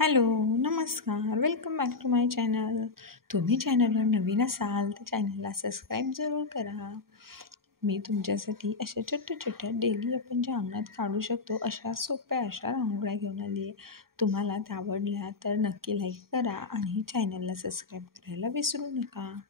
Hello, नमस्कार. Welcome back to my channel. तुम्ही चॅनलवर नवीन असाल तर चॅनलला सबस्क्राईब जरूर करा. मी तुमच्यासाठी अशा छोट्या डेली आपण ज्या अंगणात काढू शकतो अशा सोप्या अशा रांगोळ्या घेऊन आली आहे. तुम्हाला त्या आवडल्या तर नक्की लाईक करा आणि चॅनलला सबस्क्राईब करायला विसरू नका.